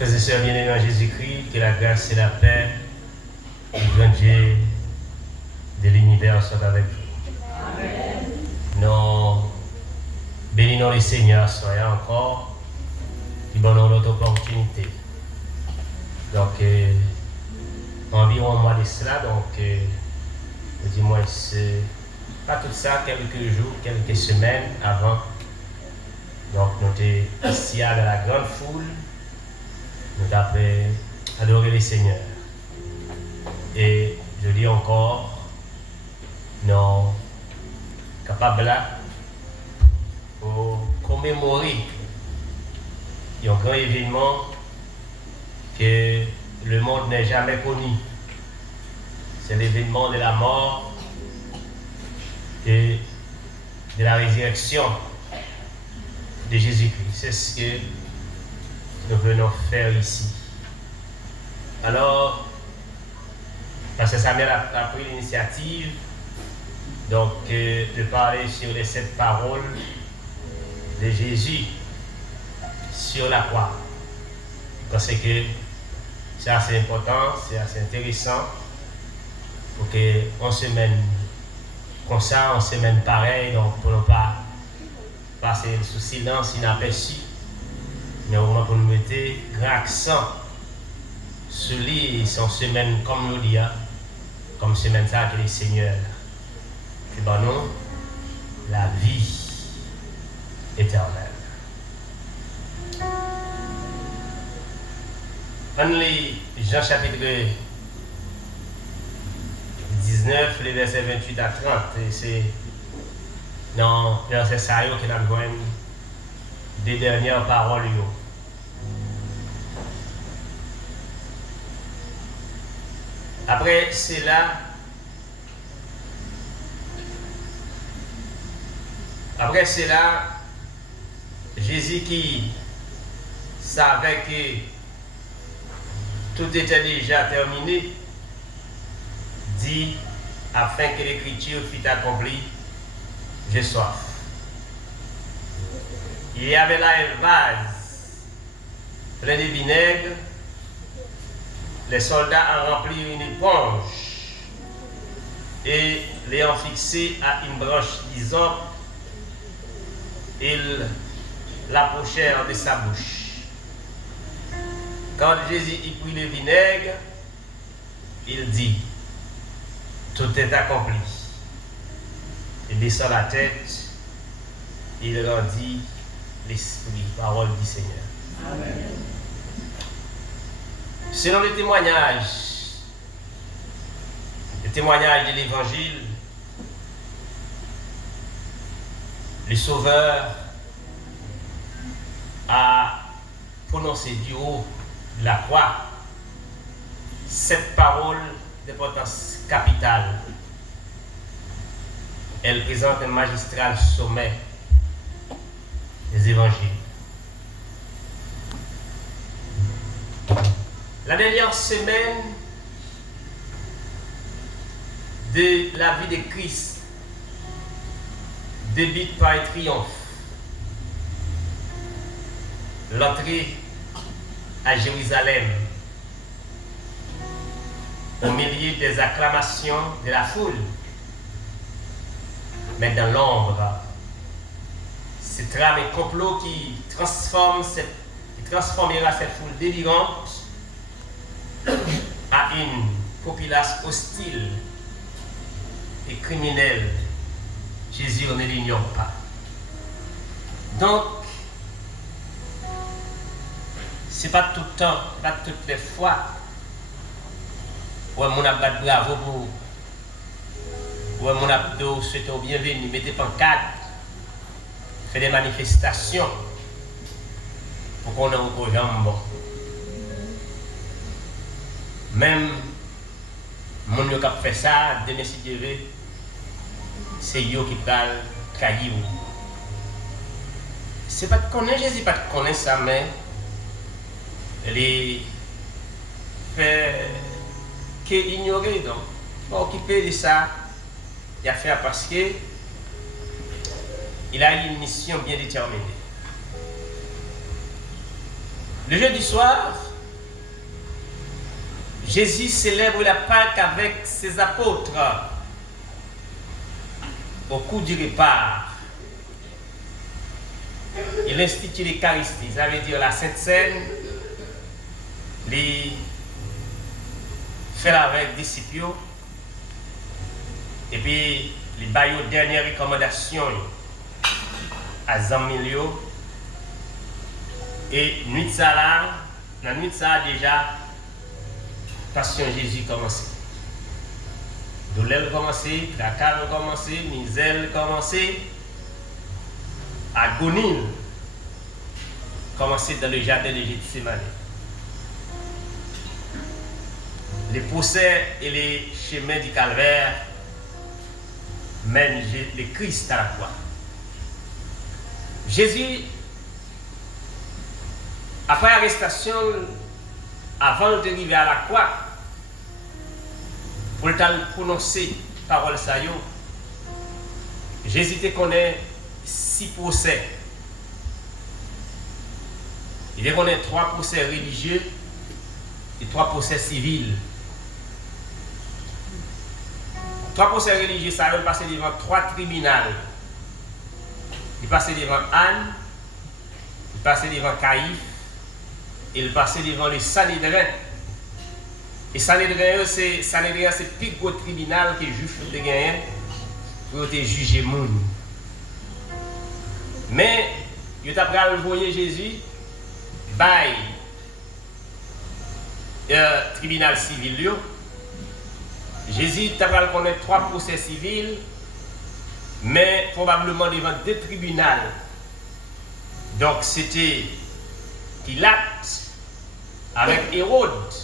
Frères et sœurs bien-aimés en Jésus-Christ, que la grâce et la paix du grand Dieu de l'univers soient avec vous. Amen. Nous bénissons le Seigneur, soyez encore, qui donne notre opportunité. Donc, environ un mois de cela, donc, dis-moi, c'est pas tout ça, quelques jours, quelques semaines avant. Donc, nous étions ici à la grande foule. Nous avons adoré le Seigneur. Et je dis encore, nous sommes capables là pour commémorer un grand événement que le monde n'a jamais connu. C'est l'événement de la mort et de la résurrection de Jésus-Christ. C'est ce que nous venons faire ici. Alors, parce que Samuel a pris l'initiative donc de parler sur les 7 paroles de Jésus sur la croix. Parce que c'est assez important, c'est assez intéressant pour qu'on semaine comme ça, on semaine pareil, donc pour ne pas passer sous silence inaperçu. Mais au moment pour nous mettre grand accent sur lui, son semaine comme nous dit, comme semaine ça que le Seigneur, c'est bon nous, la vie éternelle. On lit Jean chapitre 19, les versets 28 à 30, et c'est dans verset ça que nous avons des dernières paroles. Après cela, Jésus qui savait que tout était déjà terminé, dit, afin que l'écriture fût accomplie, j'ai soif. Il y avait là un vase plein de vinaigre. Les soldats ont rempli une éponge et l'ayant fixé à une branche d'hysope, ils l'approchèrent de sa bouche. Quand Jésus y prit le vinaigre, il dit, tout est accompli. Il baissa la tête, il rendit l'esprit, parole du Seigneur. Amen. Selon le témoignage de l'Évangile, le Sauveur a prononcé du haut de la croix 7 paroles d'importance capitale. Elle présente un magistral sommet des évangiles. La dernière semaine de la vie de Christ débute par un triomphe. L'entrée à Jérusalem au milieu des acclamations de la foule. Mais dans l'ombre, ce trame et complot qui transformera cette foule délirante à une populace hostile et criminelle. Jésus, on ne l'ignore pas. Donc, c'est pas tout le temps, pas toutes les fois où on a battu bravo pour où on a souhaité au bienvenu, mettez pancarte, fait des manifestations pour qu'on ait un jambon. Même mon qui a fait ça, demain si Dieu veut, c'est eux qui parlent trahir. C'est pas de connaître Jésus, pas de connaître ça, mais les fait qu'ignorer, donc, pas occupé de ça, il a fait parce que il a une mission bien déterminée. Le jeudi soir, Jésus célèbre la Pâque avec ses apôtres au cours du repas. Il institue l'Eucharistie, ça veut dire la Sainte Seine, les fait avec des disciples, et puis les baillot dernière recommandation à Zamilio. Et nuit ça là, la nuit ça déjà, Passion Jésus commencé. Douleur commencé, tracas commencé, misère commencé, agonie commencé dans le jardin de Gethsémani. Les procès et les chemins du calvaire mènent le Christ à la croix. Jésus, après l'arrestation, avant d'arriver à la croix, pour le temps de prononcer parole ça, Jésus te connaît 6 procès. Il te connaît 3 procès religieux et 3 procès civils. 3 procès religieux, ça va passer devant 3 tribunaux. Il passe devant Anne, il passe devant Caïphe, et il passe devant le Sanhédrin. Et Sanhédrin, c'est le plus gros tribunal que les Juifs ont gagné pour juger les gens. Mais, il a envoyé Jésus, by tribunal civil. Jésus a connaître 3 procès civils, mais probablement devant 2 tribunaux. Donc c'était Pilate avec Hérode.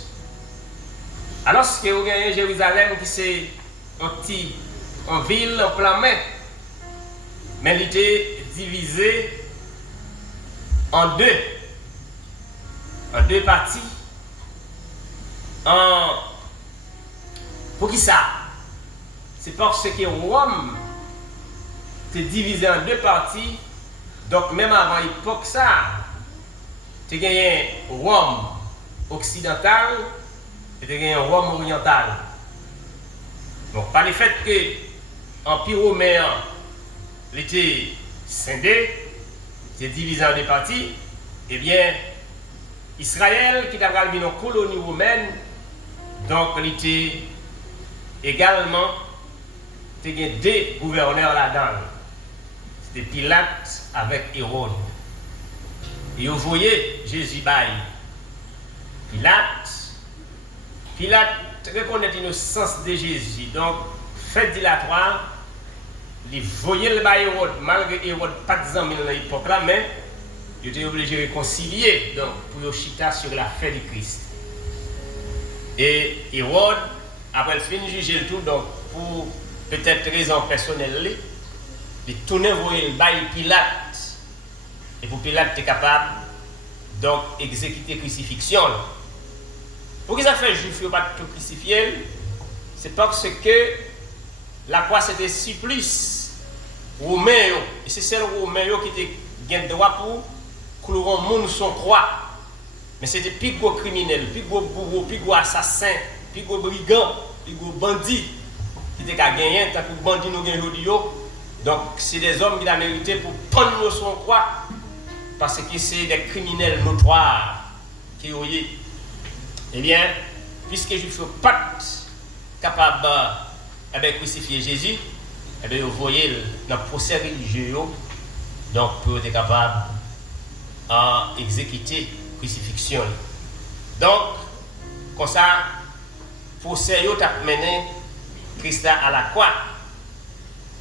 Alors que vous avez Jérusalem qui c'est en ville, en plein main, mais il était divisé en deux parties. Pour qui ça? C'est parce que Rome était divisé en 2 parties. Donc même avant l'époque ça, tu as gagné Rome occidental et tu as gagné Rome oriental. Donc par le fait que l'Empire romain était scindé, était divisé en 2 parties, eh bien Israël qui a une colonie romaine, donc il était également, il y a 2 gouverneurs là-dedans. C'était Pilate avec Hérode. Et vous voyez Jésus bail. Pilate reconnaît l'innocence de Jésus. Donc, fait dilatoire, il voyait le bail Hérode, malgré Hérode pas de amis dans l'époque là, mais il était obligé de réconcilier donc, pour chita sur la fête du Christ. Et Hérode, après le fin de juger le tout, donc pour peut-être raison personnelle, il tournait voir le bail Pilate. Et pour Pilate, tu es capable donc exécuter crucifixion. Pour qu'ils aient fait juif, ils pas tout crucifier, c'est parce que la croix c'était supplice romain. Et c'est celle romain qui a le droit pour clouer un monde son croix. Mais c'était plus gros criminel, plus gros bourreau, plus gros assassin, plus gros brigand, plus gros bandit qui était gagné, tant que bandit nous gagnons aujourd'hui. Donc c'est des hommes qui ont mérité pour prendre son croix parce que c'est des criminels notoires qui ont eu. Eh bien, puisque je ne suis pas capable de crucifier Jésus, eh bien, vous voyez dans le procès religieux, donc pour être capable d'exécuter crucifixion. Donc, comme ça, procès a mené Christ à la croix.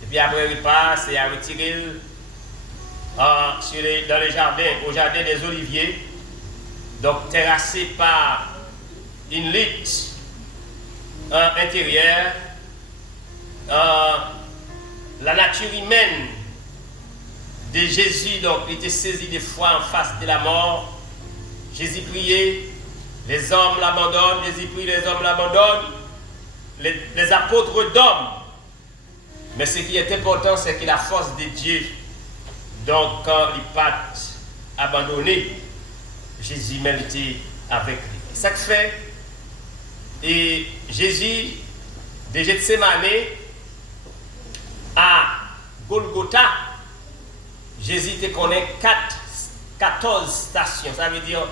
Et puis après il passe et a retiré dans le jardin, au jardin des Oliviers, donc terrassé par une lutte intérieure, la nature humaine de Jésus donc était saisie de foi en face de la mort. Jésus priait, les hommes l'abandonnent, Jésus prie, les hommes l'abandonnent, les apôtres d'hommes. Mais ce qui est important, c'est que la force de Dieu, donc quand il pas abandonné, Jésus même était avec lui. Ça fait, Et Jésus, de Gethsémane à Golgotha, Jésus te connaît 14 stations, ça veut dire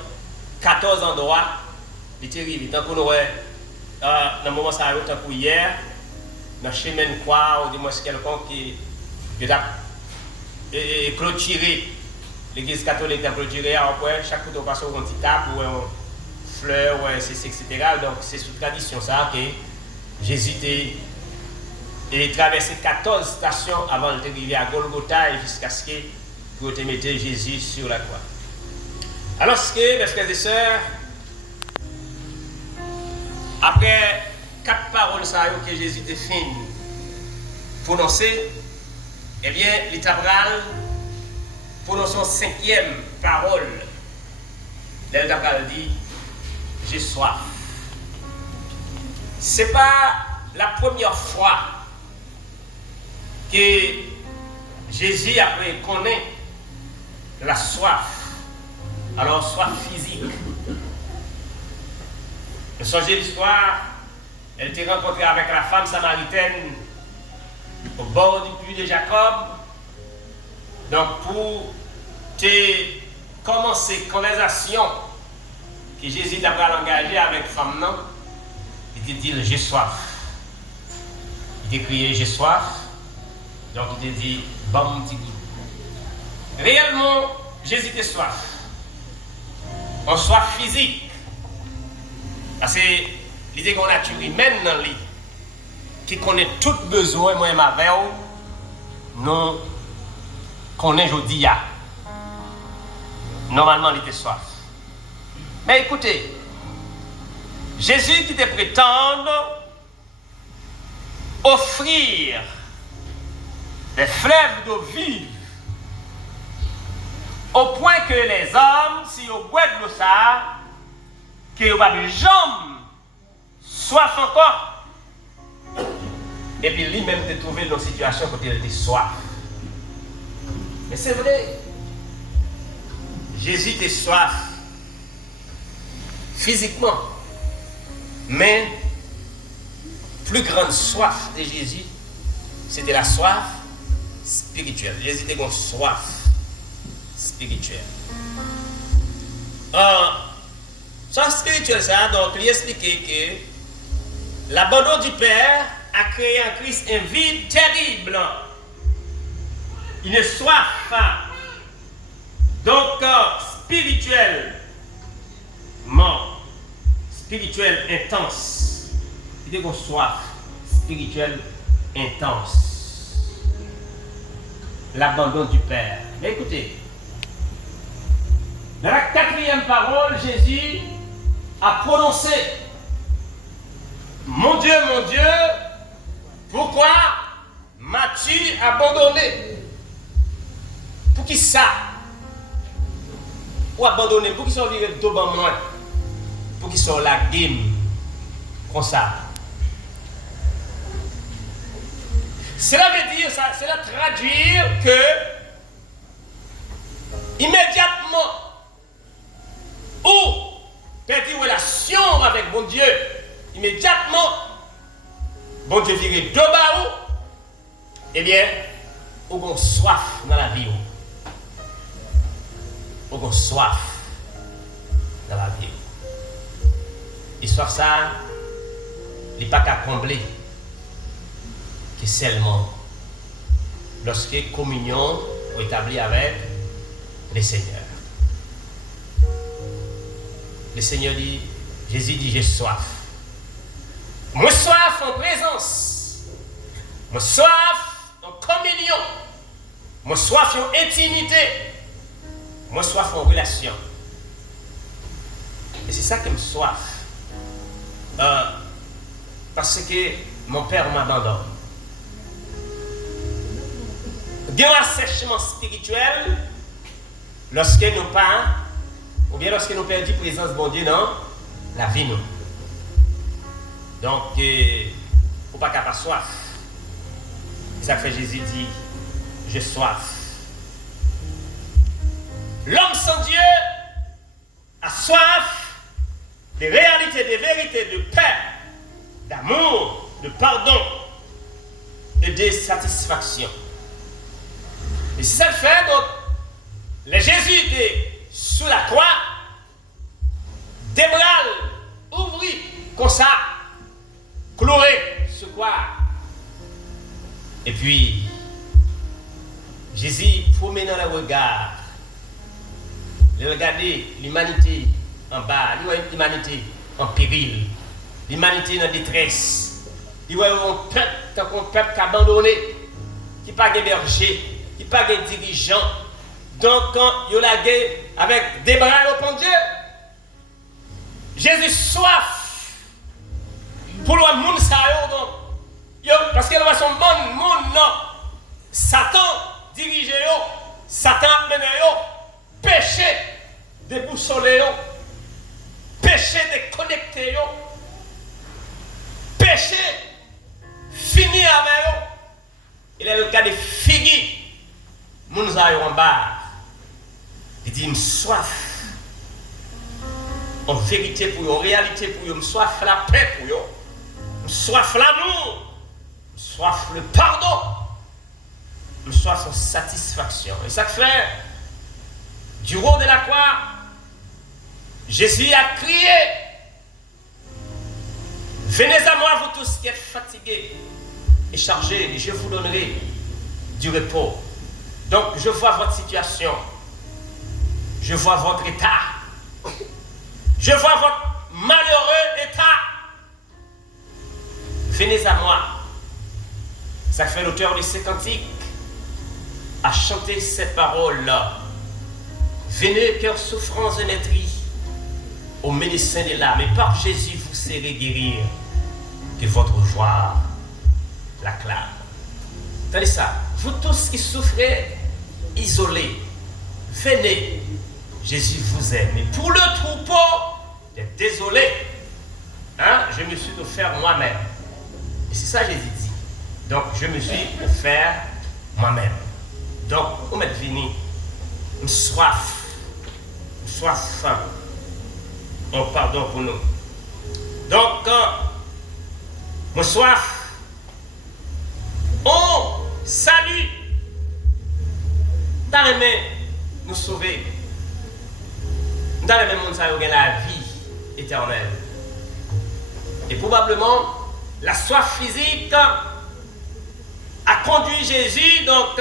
14 endroits. Il était arrivé. Tant qu'on aurait, dans le moment où ça a tant hier, dans le chemin de croix, ou du moins quelqu'un qui a clôturé, l'église catholique a clôturé, après, chaque fois qu'on passe au petit cap, ou un fleur, ou un ceci, etc. Donc c'est sous tradition ça que Jésus a traversé 14 stations avant d'arriver à Golgotha et jusqu'à ce que tu mettes Jésus sur la croix. Alors, mes frères et sœurs, après 4 paroles que Jésus a fait prononcer, eh bien, l'Itabral prononce une 5e parole. L'Itabral dit, j'ai soif. Ce n'est pas la première fois que Jésus après connaît la soif. Alors, soif physique. Vous songez l'histoire, elle était rencontrée avec la femme samaritaine au bord du puits de Jacob. Donc, pour commencer la conversation que Jésus a engagée avec la femme, non, il dit j'ai soif. Il a crié j'ai soif. Donc, il a dit bon petit goût. Réellement, Jésus a soif. En soif physique. Parce que l'idée qu'on a nature humaine dans lui, qui connaît tout besoin, moi et ma veille, non, connaît aujourd'hui. Normalement, il était soif. Mais écoutez, Jésus qui te prétend offrir des fleuves d'eau vive, au point que les hommes, si on boit de l'eau ça, qu'ils n'ont pas de jambes, soif encore. Et puis lui-même s'est trouvé dans une situation quand il était soif. Mais c'est vrai, Jésus était soif physiquement, mais plus grande soif de Jésus, c'était la soif spirituelle. Jésus était une soif spirituelle. Soif spirituelle, ça, donc, il expliquait que l'abandon du Père a créé en Christ un vide terrible. Une soif, donc, spirituelle intense. Il y a une soif spirituelle intense. L'abandon du Père. Mais écoutez, dans la 4e parole, Jésus a prononcé mon Dieu, pourquoi m'as-tu abandonné? Pour qui ça? Ou abandonner? Pour qui sont virés devant moi? Pour qui sont la game? Comme ça. Cela veut dire, cela traduire que immédiatement, ou perdu relation avec bon Dieu, immédiatement, bon Dieu virait de bas, eh bien, ou on soif dans la vie. Ou on soif dans la vie. Et soif ça, il n'est pas qu'à combler, que seulement lorsque communion est établie avec le Seigneur. Le Seigneur dit, Jésus dit, j'ai soif. Moi soif en présence. Moi soif en communion. Moi soif en intimité. Moi soif en relation. Et c'est ça qui me soif. Parce que mon Père m'abandonne. Il y a un assèchement spirituel lorsque nous pas, ou bien lorsque nous perdons la présence de bon Dieu dans la vie. Nous. Donc, il ne faut pas qu'à soif. C'est ça que Jésus dit, j'ai soif. L'homme sans Dieu a soif des réalités, des vérités, de paix, d'amour, de pardon et de satisfaction. Et c'est ça le fait, donc, le Jésus était sous la croix, des bras ouverts comme ça, cloué sur quoi. Et puis, Jésus promenait dans le regard. Il regardait l'humanité en bas, l'humanité en péril, l'humanité en détresse. Il voyait un peuple qui a abandonné, qui n'a pas de berger, qui n'a pas de dirigeant. Donc, quand il a la guerre avec des bras au pont de Dieu, Jésus soif pour le monde, parce qu'il a son monde, non. Satan dirige, Satan mène, péché déboussolé, péché déconnecté, péché fini avec eux. Il est le cas de Figui, moun en bas. Il dit, me soif en vérité pour eux, en réalité pour eux, me soif la paix pour eux, me soif l'amour, me soif le pardon, me soif la satisfaction. Et ça fait, du haut de la croix, Jésus a crié, venez à moi vous tous qui êtes fatigués et chargés, et je vous donnerai du repos. Donc je vois votre situation, je vois votre état, je vois votre malheureux état. Venez à moi. Ça fait l'auteur de ces cantiques à chanter ces paroles-là. Venez, cœur souffrance et maîtrise, au médecin de l'âme, et par Jésus vous serez guérir, que votre joie l'acclame. Tenez ça, vous tous qui souffrez, isolés, venez, Jésus vous aime. Et pour le troupeau, désolé, je me suis offert moi-même. Et c'est ça Jésus dit. Donc je me suis offert moi-même. Donc, on m'est venu, une soif faim. Oh, pardon pour nous. Donc, mon soif, on salue, t'as aimé nous sauver, t'as aimé nous sauver la vie éternelle. Et probablement, la soif physique a conduit Jésus donc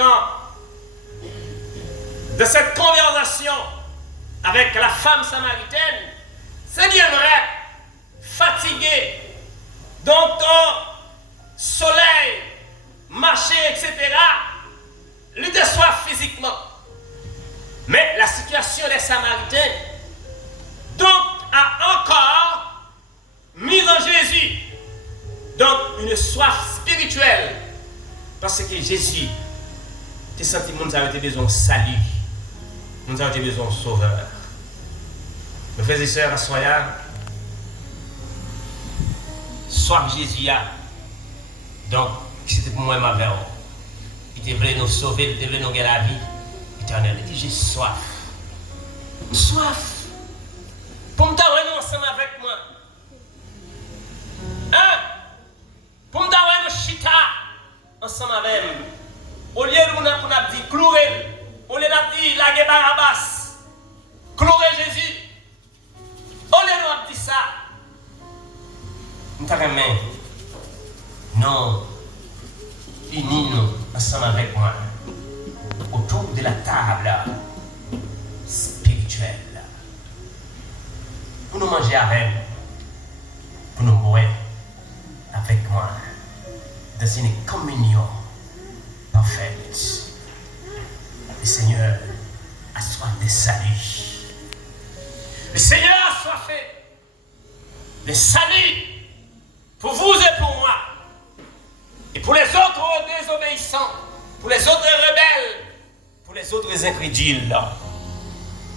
de cette conversation avec la femme samaritaine. C'est bien vrai, fatigué, donc soleil, marcher, etc. Lui de soif physiquement. Mais la situation des Samaritains donc a encore mis en Jésus donc une soif spirituelle, parce que Jésus a senti que nous avons besoin de salut, nous avons besoin de sauveur. Mes frères et sœurs, soyez soif Jésus a. Donc, c'était pour moi ma verre. Il voulait nous sauver, il voulait nous gagner la vie éternelle. Il dit, j'ai soif. Soif. Pour me donner ensemble avec moi. Pour me donner nos chita ensemble avec moi. Au lieu de nous dire clouer, au lieu de dire la Barabbas, clouer Jésus. Au lieu de nous dire ça, nous t'avons non, unis-nous ensemble avec moi autour de la table spirituelle. Pour nous manger avec, pour nous boire avec moi dans une communion parfaite. Le Seigneur a soif de salut. Le Seigneur a soif de salut pour vous et pour moi. Et pour les autres désobéissants, pour les autres rebelles, pour les autres incrédules,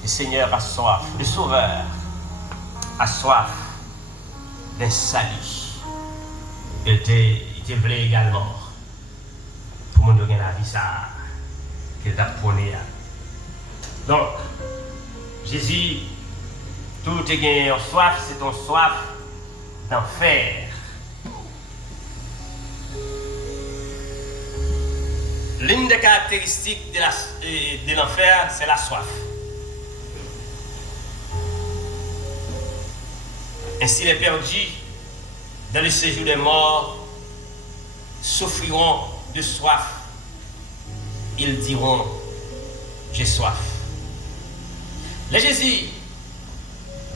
le Seigneur a soif, le Sauveur a soif d'un salut. Il te voulait également pour nous donner la vie ça qu'il a prôné. Donc, Jésus, tout est gagné en soif, c'est ton soif d'enfer. L'une des caractéristiques de l'enfer, c'est la soif. Ainsi, les perdus, dans le séjour des morts, souffriront de soif. Ils diront, j'ai soif. Là, Jésus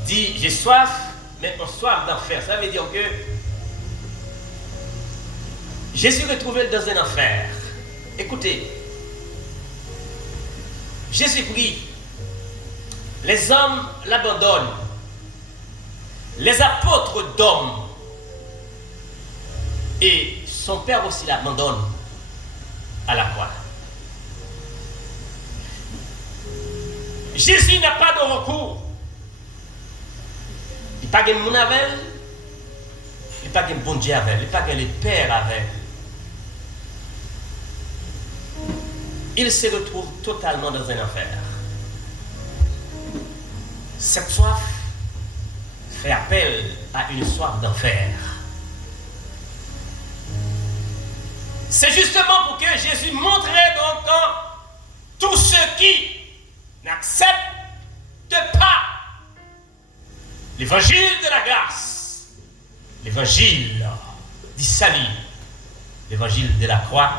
dit, j'ai soif, mais on soif d'enfer. Ça veut dire que Jésus retrouvé dans un enfer. Écoutez, Jésus prie, les hommes l'abandonnent, les apôtres d'hommes, et son père aussi l'abandonne à la croix. Jésus n'a pas de recours. Il n'a pas de mon avec, il n'a pas de bon Dieu avec, il n'a pas de père avec. Il se retrouve totalement dans un enfer. Cette soif fait appel à une soif d'enfer. C'est justement pour que Jésus montrait donc tous ceux qui n'acceptent pas l'évangile de la grâce, l'évangile du salut, l'évangile de la croix,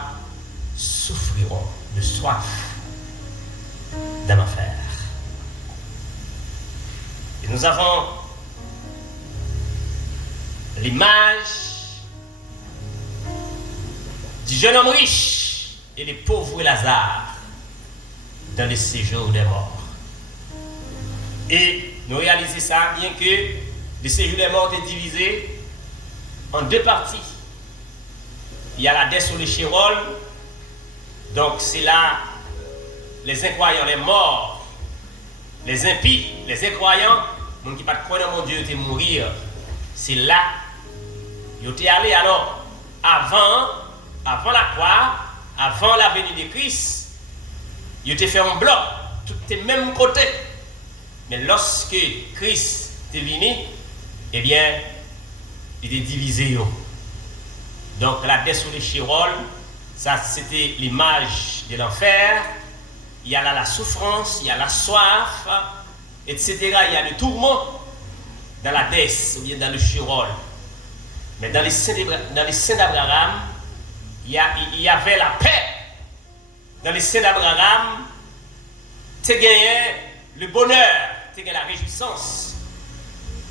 souffriront de soif d'un enfer. Et nous avons l'image du jeune homme riche et les pauvres Lazare dans le séjour des morts. Et nous réalisons ça bien que le séjour des morts est divisé en deux parties. Il y a la dette sur le Chérol. Donc c'est là les incroyants, les morts, les impies, les incroyants, ceux qui ne croient pas dans mon Dieu, ils vont mourir. C'est là, ils étaient allés alors, avant la croix, avant la venue de Christ, ils étaient fait un bloc, tout est même côté. Mais lorsque Christ est venu, eh bien, il est divisé. Donc la dette sur le Chérol, ça, c'était l'image de l'enfer. Il y a là la souffrance, il y a la soif, etc. Il y a le tourment dans la desse ou bien dans le Chérol. Mais dans les saints d'Abraham, il y avait la paix. Dans les saints d'Abraham, tu gagnais le bonheur, tu gagnais la réjouissance.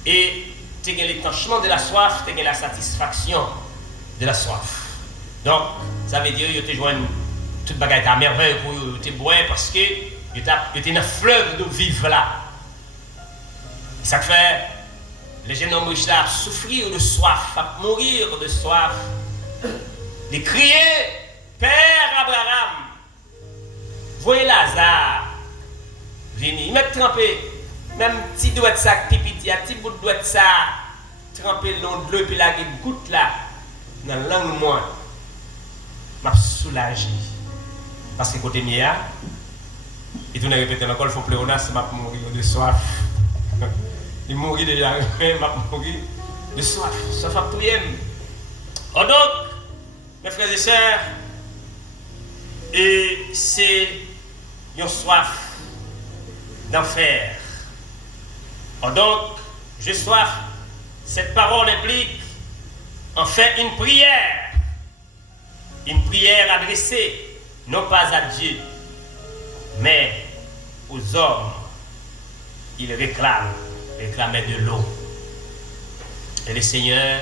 Et tu gagnais l'étanchement de la soif, tu gagnais la satisfaction de la soif. Donc, ça veut dire que tu joins toute bagaille à merveille pour te boire parce que tu es dans un fleuve de vivre là. Ça fait les jeunes hommes riches là souffrir de soif, à mourir de soif, de crier Père Abraham, voyez Lazare venir, il m'a trempé, même petit doigt de ça, pipi, petit bout de doigt de ça, trempé le long de l'eau et puis là, une goutte là, dans la langue moi. M'a soulagé parce que côté mien et tout n'a répété encore il faut pléonas m'a mourir de soif. Il mourit déjà m'a mourir de soif à tout yem. Oh donc mes frères et sœurs, et c'est une soif d'enfer. Oh donc je soif, cette parole implique en fait une prière. Une prière adressée non pas à Dieu, mais aux hommes. Il réclamait de l'eau. Et le Seigneur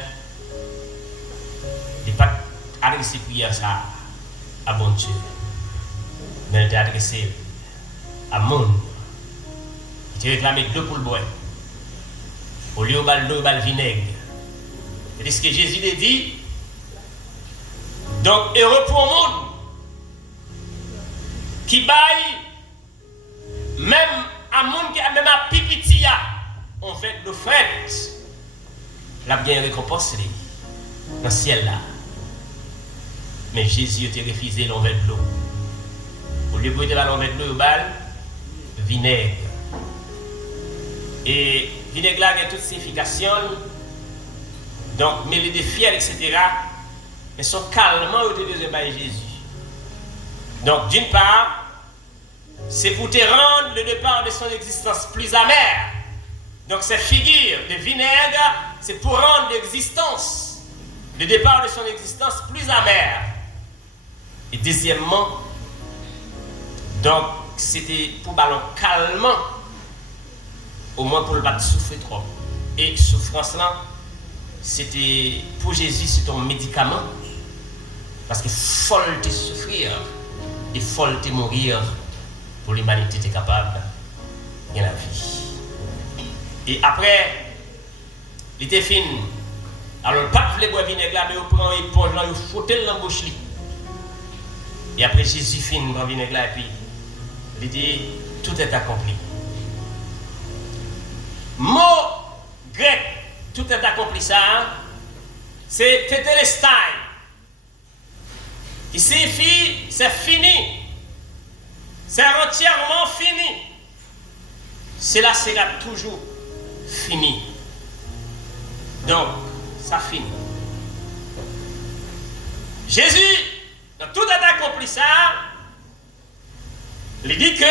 n'a pas adressé prière ça à bon Dieu, mais il a adressé à monde. Il a réclamé de l'eau pour le boire. Au lieu de l'eau, il a le vinaigre. C'est ce que Jésus a dit. Donc, heureux pour le monde qui baille, même à monde qui a même à pipitia, on fait de fête, la bien récompense dans le ciel là. Mais Jésus a refusé l'envers de l'eau. Au lieu de l'envers de l'eau, il a vinaigre. Et vinaigre là a toute signification. Donc, mais les défis, etc. Mais sont calmement au deuxième bail Jésus. Donc, d'une part, c'est pour te rendre le départ de son existence plus amer. Donc, cette figure de vinaigre, c'est pour rendre l'existence, le départ de son existence plus amer. Et deuxièmement, donc, c'était pour ballon calmant, au moins pour le pas souffrir trop. Et souffrance là, c'était pour Jésus, c'est un médicament, parce qu'il faut te souffrir, il faut te mourir pour l'humanité est capable de la vie. Et après, il était fin. Alors le pape voulait boire vinaigre là, mais il prend une éponge là, il faut l'embauche. Et après Jésus fin prend vinaigre là, et puis il dit tout est accompli. Mot grec, tout est accompli ça, hein? C'est tetelestai, qui signifie c'est fini, c'est entièrement fini. Cela sera toujours fini. Donc, ça finit. Jésus, dans tout est accompli ça, il dit que,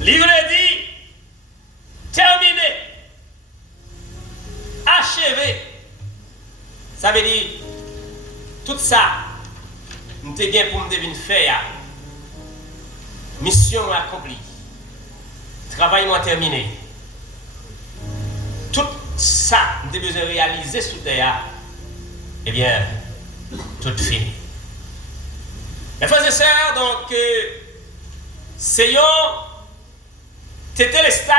il dit, terminé, achevé. Ça veut dire, tout ça, nous te bien pour me deviner faire. Mission accomplie. Travail moi terminé. Tout ça, nous devons besoin de réaliser sous terre. Eh bien, tout fini. Mes frères et sœurs, donc, c'est tetelestai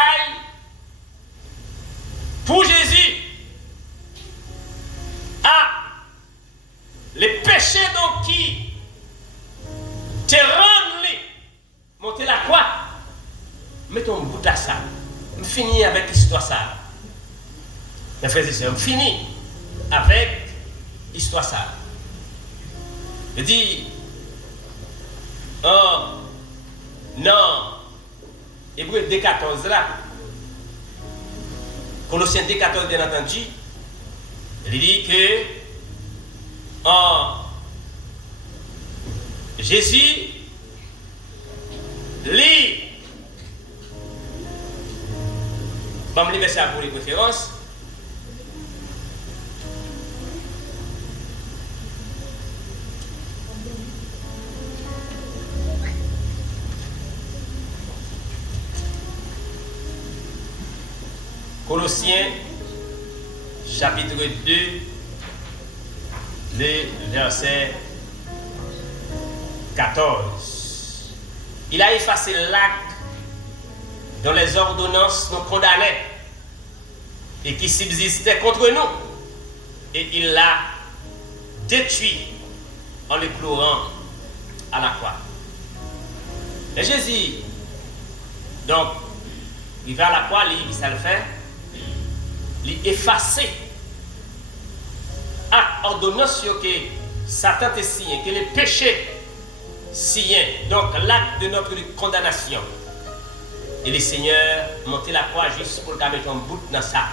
pour Jésus. Les péchés donc qui te rendent monter la croix, mettons un bout à ça. Je finis avec l'histoire ça. Mes frères et sœurs, je finis avec l'histoire ça. Je dis, oh, non, Hébreu 2,14 là, Colossiens 2,14 bien entendu, il dit que Jésus lit, bon, je vais ça pour les conférences. Colossiens, chapitre 2, le verset 14. Il a effacé l'acte dont les ordonnances nous condamnaient et qui subsistait contre nous. Et il l'a détruit en le clouant à la croix. Et Jésus, donc, il va à la croix, il ça le fait, il effacer à ordonnance que Satan te signe, que les péchés signent, donc l'acte de notre condamnation. Et le Seigneur monter la croix juste pour mettre un bout dans ça.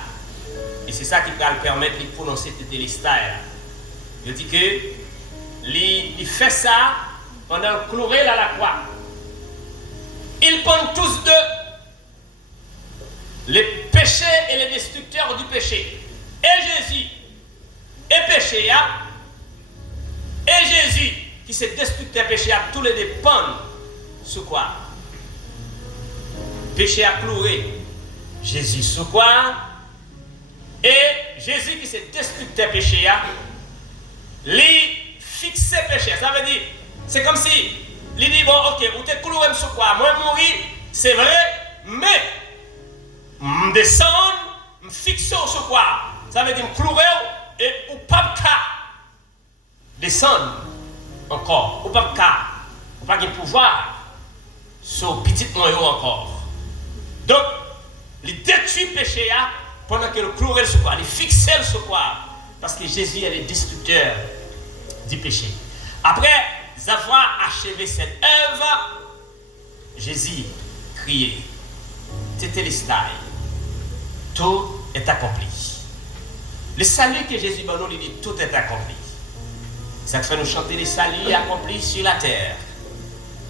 Et c'est ça qui va le permettre de prononcer tetelestai. Il dit que il fait ça pendant cloué à la croix. Ils prennent tous deux les péchés et les destructeurs du péché. Et Jésus est péché, et Jésus qui s'est destructeur péché à tous les dépendent sous quoi? Péché à clouer. Jésus sous quoi? Et Jésus qui s'est destructeur péché à lui fixer péché. Ça veut dire, c'est comme si il dit bon ok, vous êtes cloué sous quoi? Moi mourir, c'est vrai, mais me descendre, me fixer sur quoi? Ça veut dire me clouer et ou pas descendre encore, ou pas de pouvoir sur petit noyau encore. Donc, il détruit le péché pendant que le clouer sur quoi? Il fixe sur quoi? Parce que Jésus est le destructeur du péché. Après avoir achevé cette œuvre, Jésus criait, tetelestai, tout est accompli. Le salut que Jésus nous dit, tout est accompli. Ça fait nous chanter les saluts accomplis sur la terre.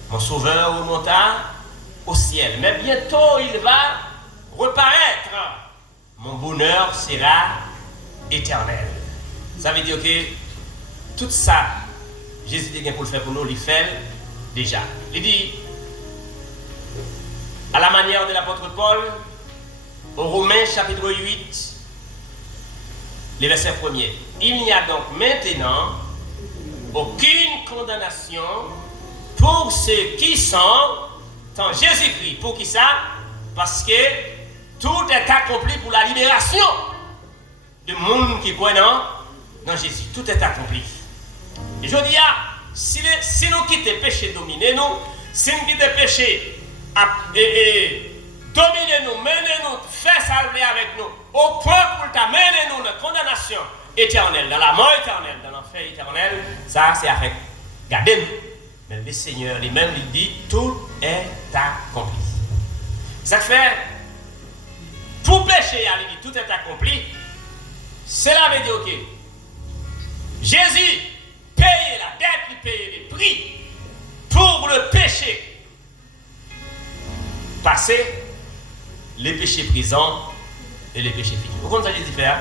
Mon sauveur remonta au ciel. Mais bientôt il va reparaître. Mon bonheur sera éternel. Ça veut dire que tout ça, Jésus dit pour le faire pour nous, il fait déjà. Il dit, à la manière de l'apôtre Paul, au Romains chapitre 8, les versets 1er. Il n'y a donc maintenant aucune condamnation pour ceux qui sont en Jésus-Christ. Pour qui ça? Parce que tout est accompli pour la libération du monde qui croit dans Jésus. Tout est accompli. Et je dis, si nous quittons le péché dominer nous, si nous quittons le péché dominer nous, mener nous, faire salver avec nous, au point pour t'amener nous dans la condamnation éternelle, dans la mort éternelle, dans l'enfer éternel, ça c'est avec gardez-nous. Mais le Seigneur lui-même lui dit, tout est accompli. Ça fait, pour pécher, il dit, tout est accompli. Cela veut dire que Jésus payait la dette, il payait le prix pour le péché passé, les péchés présents et les péchés futurs. Vous comprenez ce que Jésus fait?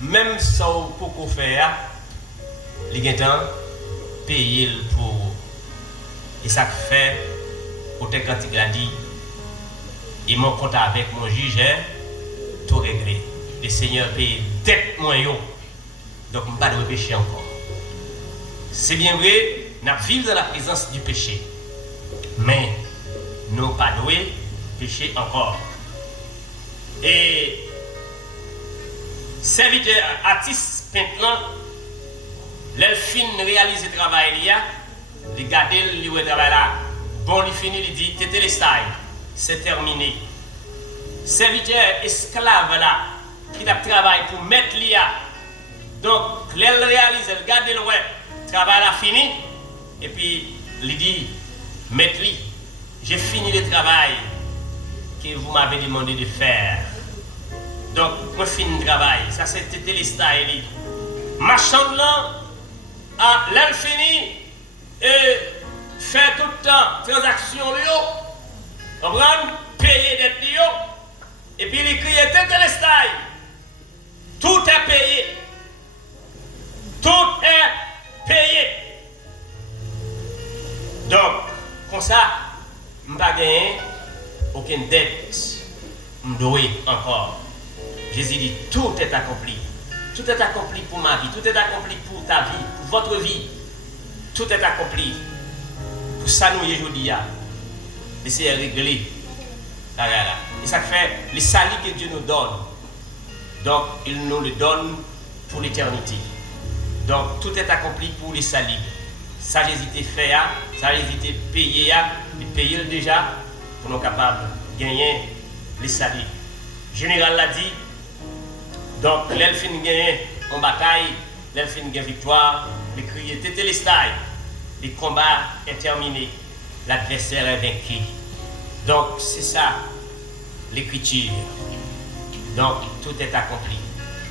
Même ça, pour qu'on fait, les gens payent pour. Et ça fait, au texte quand il a dit, il m'en compte avec mon juge, tout réglé. Le Seigneur paye dette moyen. Donc, je ne pas de péché encore. C'est bien vrai, nous vivons dans la présence du péché. Mais, nous pas doué péché encore. Et serviteur artiste peintre, l'elfine réalise le travail il garde le travail là. Bon, il finit, il dit, t'es les style, c'est terminé. Serviteur esclave là, qui a travaillé pour mettre l'IA. Donc, elle réalise, elle garde le travail là fini, et puis il dit, mettez-le. J'ai fini le travail que vous m'avez demandé de faire. Donc, moi, finis le travail. Ça, c'était le style. Marchand là, elle finit et fait tout le temps transaction, comprendre, payer des clients. Et puis, il crie, c'était le style. Tout est payé. Tout est payé. Donc, comme ça, je n'ai pas gagné aucune dette. Je dois encore. Jésus dit, tout est accompli. Tout est accompli pour ma vie. Tout est accompli pour ta vie, pour votre vie. Tout est accompli. Pour ça, nous, aujourd'hui, laissez régler. Et ça fait les salut que Dieu nous donne. Donc, il nous le donne pour l'éternité. Donc, tout est accompli pour les saluts. Ça, j'ai fait, ça, j'ai payé, et payé déjà pour nous capables de gagner les saluts. Le général l'a dit, donc, l'elfine gagne en bataille, l'elfine gagne victoire, le crier tétélestai, le combat est terminé, l'adversaire est vaincu. Donc, c'est ça, l'écriture. Donc, tout est accompli,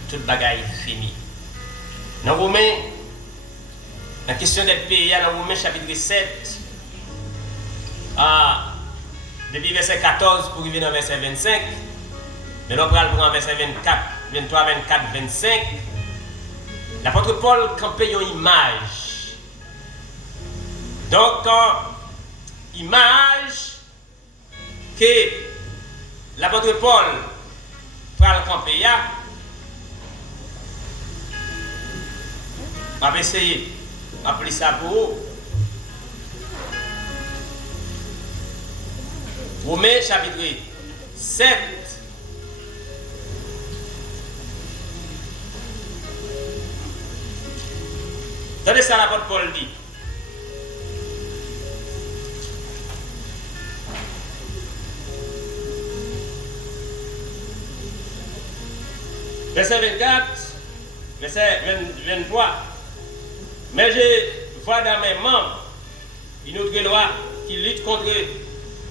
toute bagaille est finie. Dans Romains, la question d'être payé dans Romains chapitre 7, depuis verset 14 pour arriver dans verset 25, mais nous allons prendre verset 24, 23, 24, 25. L'apôtre Paul campait une image. Donc, image que l'apôtre Paul prend le camper, on va essayer d'appeler ça pour vous. Romains chapitre 7. Regardez ça, l'apôtre Paul dit. Verset 24, verset 23. Mais je vois dans mes membres une autre loi qui lutte contre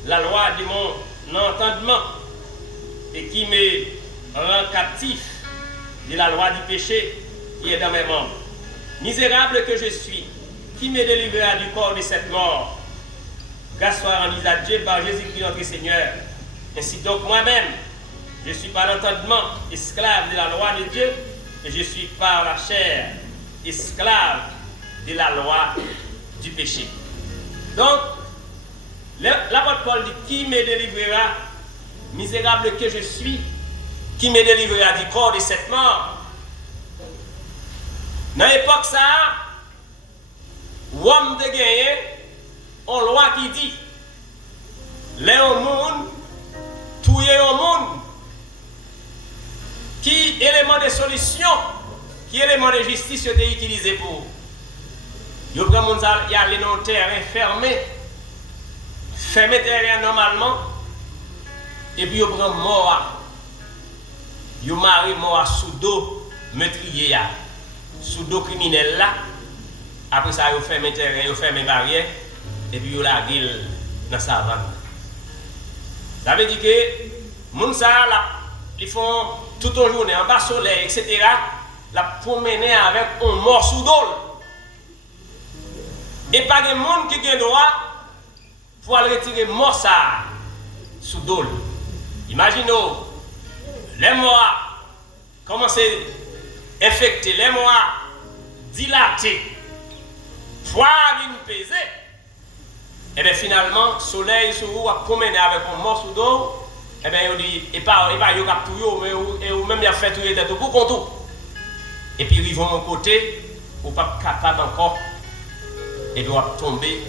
la loi de mon entendement et qui me rend captif de la loi du péché qui est dans mes membres. Misérable que je suis, qui me délivrera du corps de cette mort? Grâce soit rendue à Dieu par Jésus-Christ notre Seigneur. Ainsi donc moi-même, je suis par l'entendement esclave de la loi de Dieu, et je suis par la chair esclave de la loi du péché. Donc, l'apôtre Paul dit, qui me délivrera, misérable que je suis, qui me délivrera du corps de cette mort? Dans l'époque ça, l'homme de gagner, on loi qui dit, les au monde, tuer au monde, qui élément de solution, qui élément de justice était utilisé pour? Yo prend moun ça, y a les non terrain fermé terrain normalement, et puis yo prend mort, yo mari mort sous dos meurtrier sous dos criminel là. Après ça yo fermé terrain, yo fermé barrière, et puis yo la gueule dans savane. Ça veut dire que moun ça là, ils font toute une journée en bas soleil, etc. La promener avec un mort sous dos. Et pas de monde qui a le droit pour aller retirer mort ça sous dos. Imaginez, les morts commencent à infecter, les morts dilatés, poids d'une pesée. Et bien finalement, le soleil sur vous a promené avec un mort sous dos. Et bien il dit, et pas il a tout, mais ou même il a fait tout, il a tout pour tout. Et puis ils vont mon côté, ou pas capable encore. Et puis on va tomber,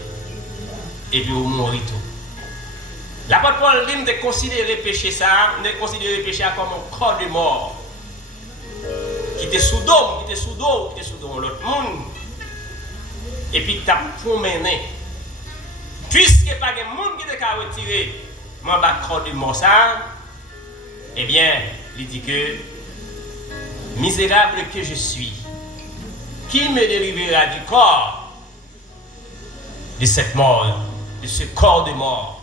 et puis on mourir tout. L'apôtre Paul dit de considérer le péché ça, de considérer le péché comme un corps de mort. Qui était sous dos, qui était sous l'autre monde. Et puis tu as promené. Puisque pas de monde qui t'a retiré mon corps de mort ça, eh bien, il dit que misérable que je suis, qui me délivrera du corps de cette mort, de ce corps de mort?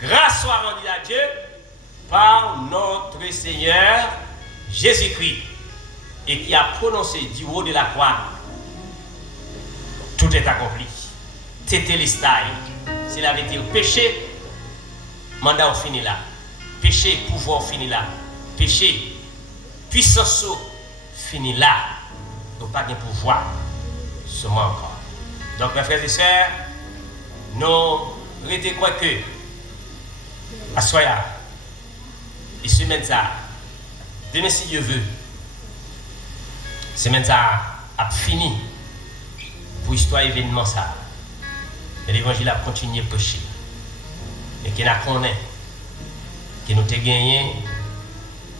Grâce soit rendue à Dieu par notre Seigneur Jésus-Christ, et qui a prononcé du haut de la croix, tout est accompli. Tétélestai, cela veut dire péché, mandat fini là. Péché, pouvoir fini là. Péché, puissance fini là. Donc pas de pouvoir, seulement encore. Donc mes frères et sœurs, nous restons quoi que à soya et semaine ça, demain si Dieu veut, semaine ça a fini pour histoire événement ça. Et l'évangile a continué à prêcher. Et qu'il a connaît que nous avons gagné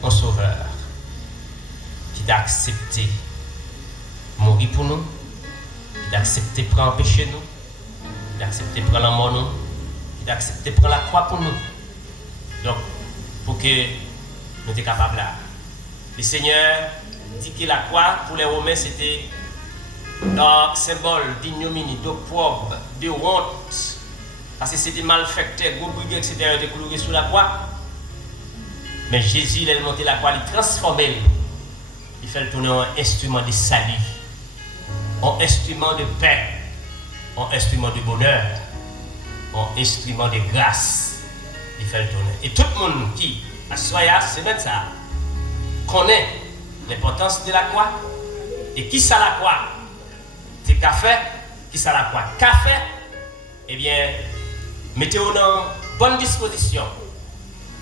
un sauveur qui a accepté mourir pour nous, qui a accepté prendre péché nous, qui a accepté prendre la mort nous, qui a accepté prendre la croix pour nous. Donc, pour que nous soyons capables là. Le Seigneur dit que la croix pour les Romains c'était un symbole d'ignominie, d'opprobre, de honte. Parce que c'était malfecté, gros brigues, etc. étaient cloués sous la croix. Mais Jésus, il a monté la croix, il transformé. Il fait le tourner en instrument de salut, en instrument de paix, en instrument de bonheur, en instrument de grâce. Il fait le tourner. Et tout le monde qui, à Soya, c'est même ça, connaît l'importance de la croix. Et qui ça la croix? C'est café. Qui ça la croix? Café. Eh bien, mettez-vous dans bonne disposition.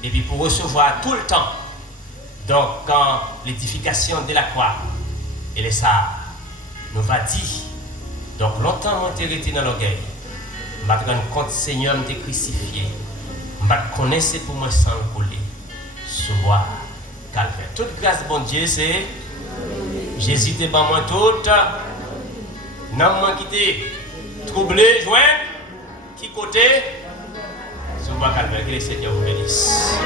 Et puis pour recevoir tout le temps. Donc, quand l'édification de la croix, elle est ça, nous va dire. Donc, longtemps, moi, j'ai été dans l'orgueil. Je me rends compte, Seigneur, je t'ai crucifié. Je me connaissais pour moi sans le coller. Soir, calvaire. Toute grâce, bon Dieu, c'est Jésus t'es pas moi toute. Non, moi qui t'ai troublé, joint, qui côté, soir, calvaire, que le Seigneur vous bénisse.